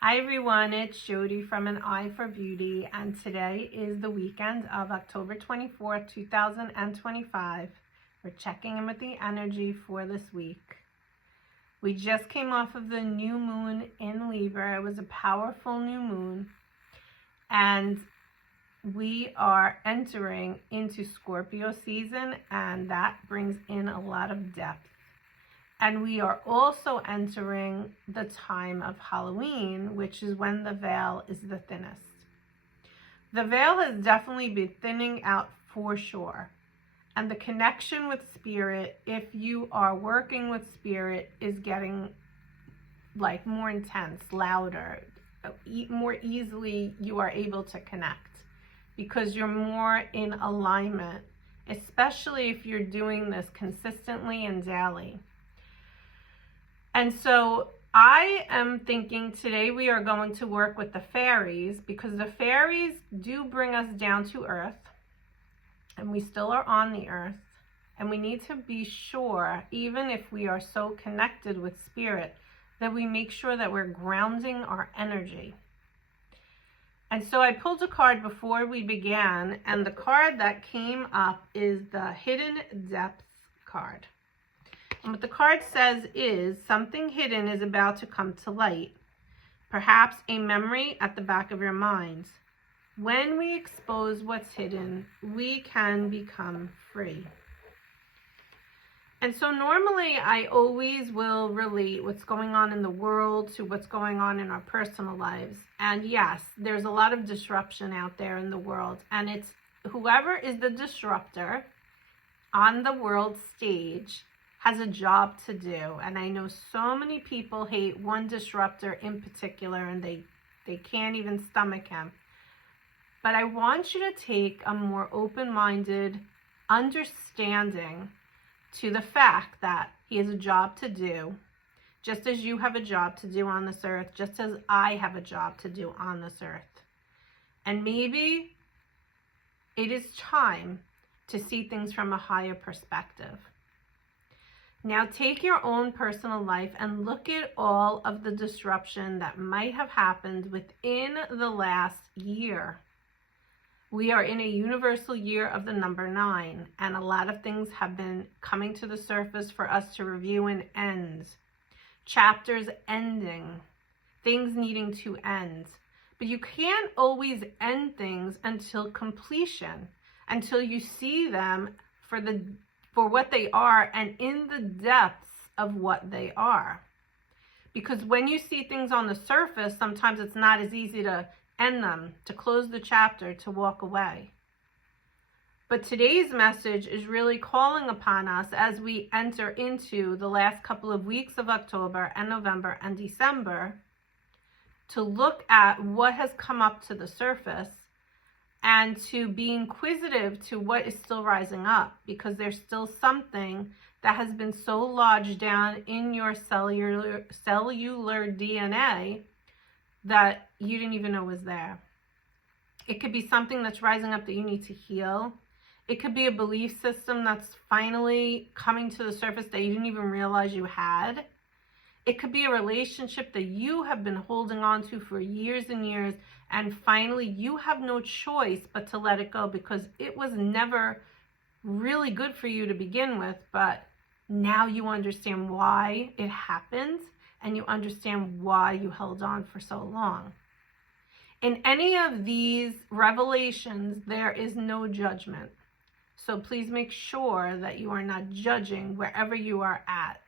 Hi everyone, it's Jody from An Eye for Beauty, and today is the weekend of October 24th, 2025. We're checking in with the energy for this week. We just came off of the new moon in Libra. It was a powerful new moon, and we are entering into Scorpio season, and that brings in a lot of depth. And we are also entering the time of Halloween, which is when the veil is the thinnest. The veil has definitely been thinning out for sure. And the connection with spirit, if you are working with spirit, is getting like more intense, louder, more easily you are able to connect because you're more in alignment, especially if you're doing this consistently and daily. And so I am thinking today we are going to work with the fairies, because the fairies do bring us down to earth, and we still are on the earth, and we need to be sure, even if we are so connected with spirit, that we make sure that we're grounding our energy. And so I pulled a card before we began, and the card that came up is the Hidden Depths card. And what the card says is something hidden is about to come to light, perhaps a memory at the back of your mind. When we expose what's hidden, we can become free. And so normally I always will relate what's going on in the world to what's going on in our personal lives. And yes, there's a lot of disruption out there in the world, and it's whoever is the disruptor on the world stage has a job to do. And I know so many people hate one disruptor in particular, and they can't even stomach him. But I want you to take a more open-minded understanding to the fact that he has a job to do, just as you have a job to do on this earth, just as I have a job to do on this earth. And maybe it is time to see things from a higher perspective. Now take your own personal life and look at all of the disruption that might have happened within the last year. We are in a universal year of the number 9, and a lot of things have been coming to the surface for us to review and end. Chapters ending, things needing to end. But you can't always end things until completion, until you see them for what they are and in the depths of what they are. Because when you see things on the surface, sometimes it's not as easy to end them, to close the chapter, to walk away. But today's message is really calling upon us as we enter into the last couple of weeks of October and November and December to look at what has come up to the surface and to be inquisitive to what is still rising up, because there's still something that has been so lodged down in your cellular DNA that you didn't even know was there. It could be something that's rising up that you need to heal. It could be a belief system that's finally coming to the surface that you didn't even realize you had. It could be a relationship that you have been holding on to for years and years, and finally you have no choice but to let it go, because it was never really good for you to begin with, but now you understand why it happened, and you understand why you held on for so long. In any of these revelations, there is no judgment. So please make sure that you are not judging wherever you are at.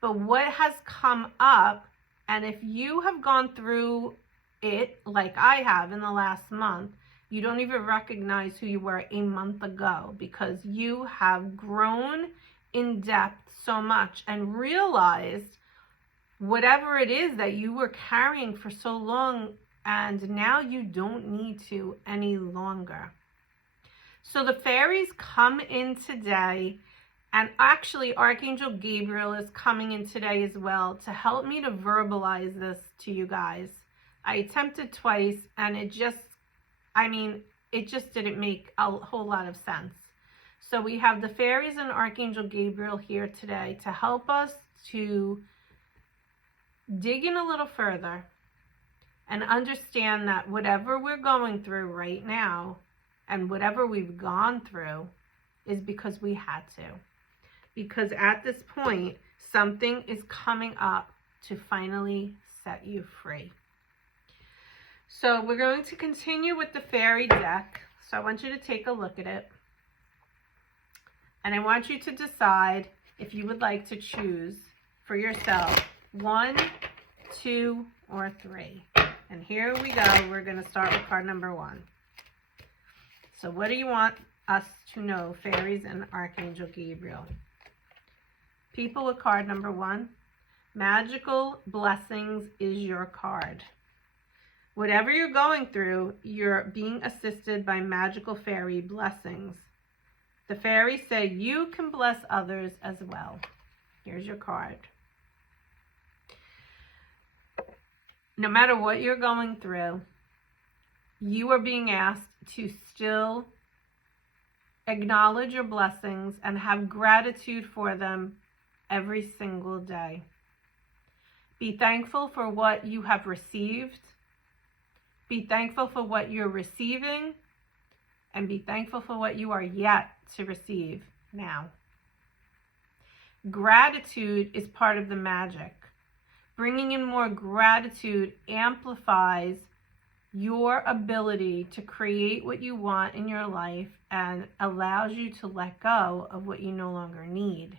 But what has come up, and if you have gone through it like I have in the last month, you don't even recognize who you were a month ago, because you have grown in depth so much and realized whatever it is that you were carrying for so long, and now you don't need to any longer. So the fairies come in today, and actually Archangel Gabriel is coming in today as well to help me to verbalize this to you guys. I attempted twice, and it just didn't make a whole lot of sense. So we have the fairies and Archangel Gabriel here today to help us to dig in a little further and understand that whatever we're going through right now and whatever we've gone through is because we had to. Because at this point, something is coming up to finally set you free. So we're going to continue with the fairy deck. So I want you to take a look at it. And I want you to decide if you would like to choose for yourself 1, 2, or 3. And here we go. We're going to start with card number 1. So what do you want us to know, Fairies and Archangel Gabriel? People with card number 1, magical blessings is your card. Whatever you're going through, you're being assisted by magical fairy blessings. The fairies say you can bless others as well. Here's your card. No matter what you're going through, you are being asked to still acknowledge your blessings and have gratitude for them every single day. Be thankful for what you have received. Be thankful for what you're receiving. And be thankful for what you are yet to receive now. Gratitude is part of the magic. Bringing in more gratitude amplifies your ability to create what you want in your life and allows you to let go of what you no longer need.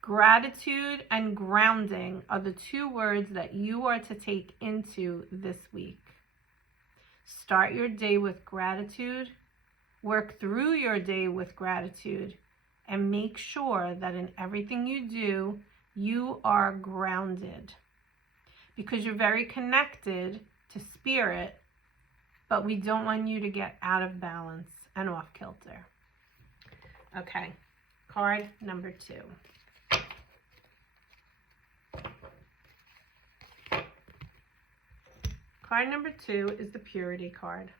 Gratitude and grounding are the 2 words that you are to take into this week. Start your day with gratitude, work through your day with gratitude, and make sure that in everything you do, you are grounded. Because you're very connected to spirit, but we don't want you to get out of balance and off kilter. Okay, card number 2. Card number 2 is the Purity card.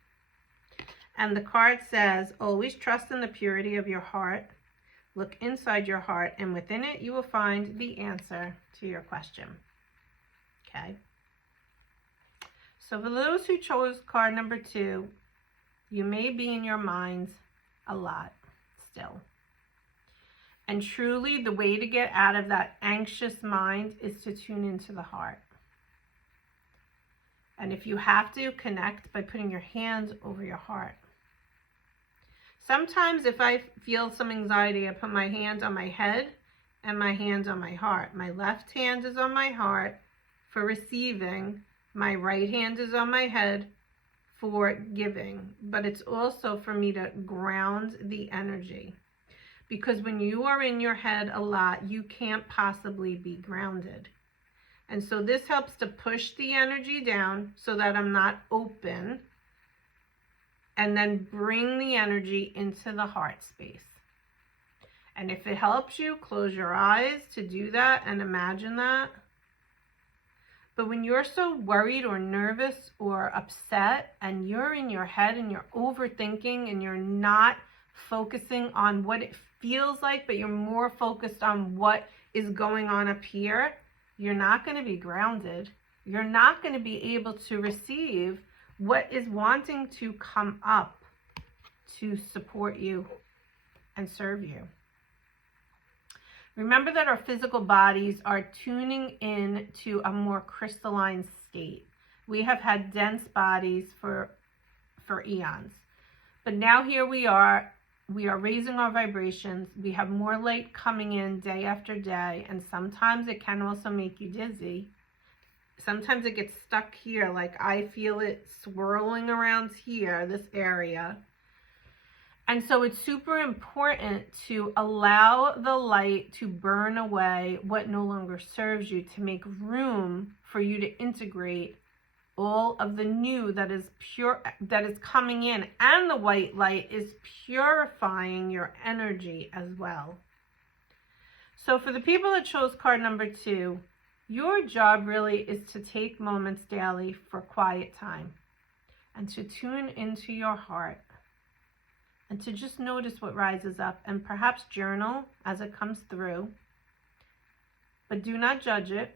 And the card says, always trust in the purity of your heart. Look inside your heart, and within it you will find the answer to your question. Okay. So for those who chose card number 2, you may be in your minds a lot still. And truly, the way to get out of that anxious mind is to tune into the heart. And if you have to, connect by putting your hands over your heart. Sometimes if I feel some anxiety, I put my hands on my head and my hands on my heart. My left hand is on my heart for receiving. My right hand is on my head for giving. But it's also for me to ground the energy. Because when you are in your head a lot, you can't possibly be grounded. And so this helps to push the energy down so that I'm not open, and then bring the energy into the heart space. And if it helps you, close your eyes to do that and imagine that. But when you're so worried or nervous or upset and you're in your head and you're overthinking and you're not focusing on what it feels like, but you're more focused on what is going on up here, you're not going to be grounded. You're not going to be able to receive what is wanting to come up to support you and serve you. Remember that our physical bodies are tuning in to a more crystalline state. We have had dense bodies for eons. But now here we are raising our vibrations. We have more light coming in day after day, and sometimes it can also make you dizzy. Sometimes it gets stuck here, like I feel it swirling around here, this area. And so it's super important to allow the light to burn away what no longer serves you, to make room for you to integrate all of the new that is pure, that is coming in. And the white light is purifying your energy as well. So for the people that chose card number 2, your job really is to take moments daily for quiet time and to tune into your heart and to just notice what rises up and perhaps journal as it comes through. But do not judge it.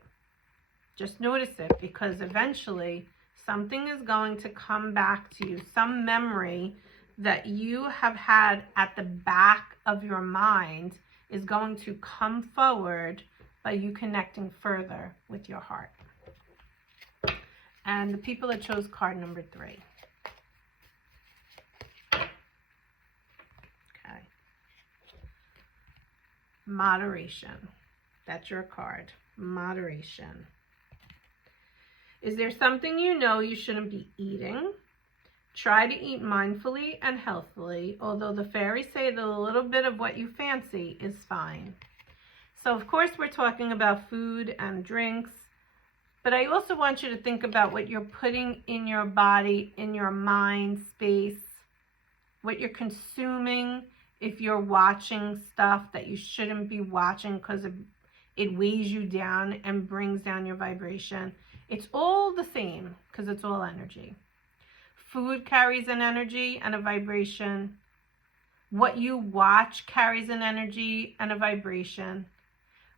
Just notice it, because eventually something is going to come back to you. Some memory that you have had at the back of your mind is going to come forward by you connecting further with your heart. And the people that chose card number 3. Okay. Moderation. That's your card. Moderation. Is there something you know you shouldn't be eating? Try to eat mindfully and healthily, although the fairies say that a little bit of what you fancy is fine. So of course we're talking about food and drinks, but I also want you to think about what you're putting in your body, in your mind space, what you're consuming. If you're watching stuff that you shouldn't be watching because it weighs you down and brings down your vibration, it's all the same because it's all energy. Food carries an energy and a vibration. What you watch carries an energy and a vibration.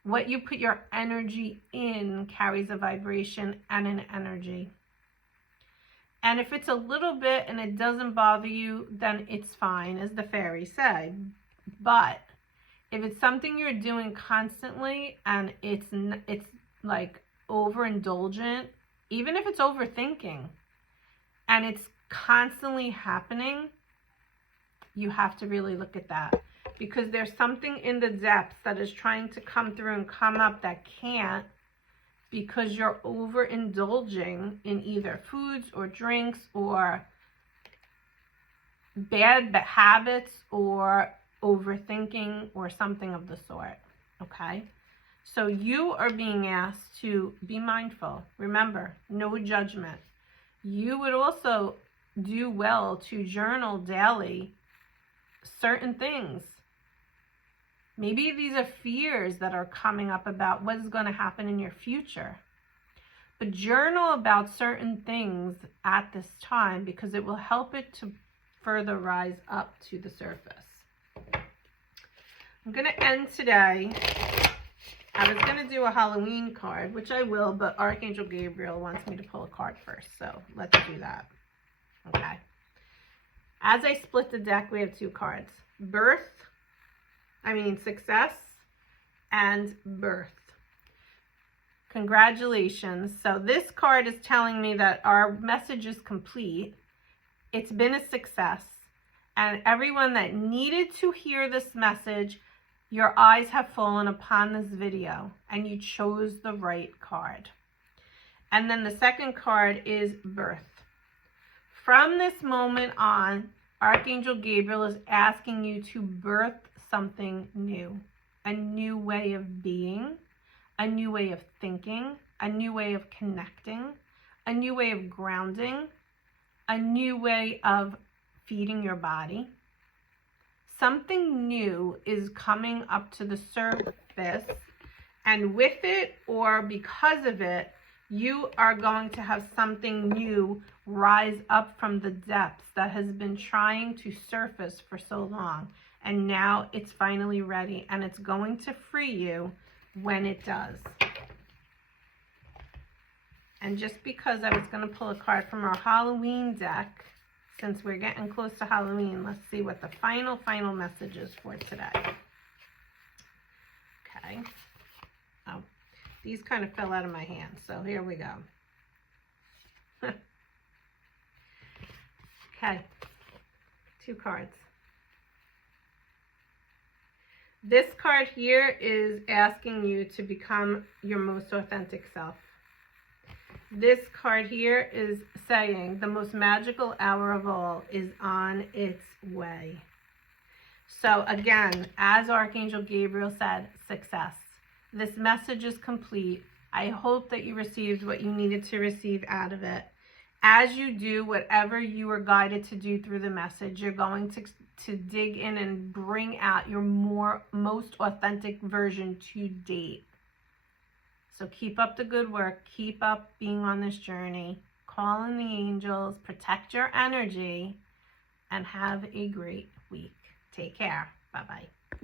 What you put your energy in carries a vibration and an energy. And if it's a little bit and it doesn't bother you, then it's fine, as the fairies say. But if it's something you're doing constantly and it's like overindulgent, even if it's overthinking, and it's constantly happening, you have to really look at that, because there's something in the depths that is trying to come through and come up that can't, because you're overindulging in either foods or drinks or bad habits or overthinking or something of the sort. Okay? So you are being asked to be mindful. Remember, no judgment. You would also do well to journal daily certain things. Maybe these are fears that are coming up about what is going to happen in your future. But journal about certain things at this time, because it will help it to further rise up to the surface. I'm going to end today. I was going to do a Halloween card, which I will, but Archangel Gabriel wants me to pull a card first, so let's do that. Okay. As I split the deck, we have 2 cards. Success and birth. Congratulations. So this card is telling me that our message is complete. It's been a success. And everyone that needed to hear this message, your eyes have fallen upon this video and you chose the right card. And then the second card is birth. From this moment on, Archangel Gabriel is asking you to birth something new, a new way of being, a new way of thinking, a new way of connecting, a new way of grounding, a new way of feeding your body. Something new is coming up to the surface, and with it or because of it, you are going to have something new rise up from the depths that has been trying to surface for so long. And now it's finally ready, and it's going to free you when it does. And just because I was going to pull a card from our Halloween deck, since we're getting close to Halloween, let's see what the final message is for today. Okay. Oh, these kind of fell out of my hand, so here we go. Okay. 2 cards. This card here is asking you to become your most authentic self. This card here is saying the most magical hour of all is on its way. So again, as Archangel Gabriel said, success. This message is complete. I hope that you received what you needed to receive out of it. As you do whatever you were guided to do through the message, you're going to dig in and bring out your most authentic version to date. So keep up the good work. Keep up being on this journey. Call in the angels. Protect your energy. And have a great week. Take care. Bye-bye.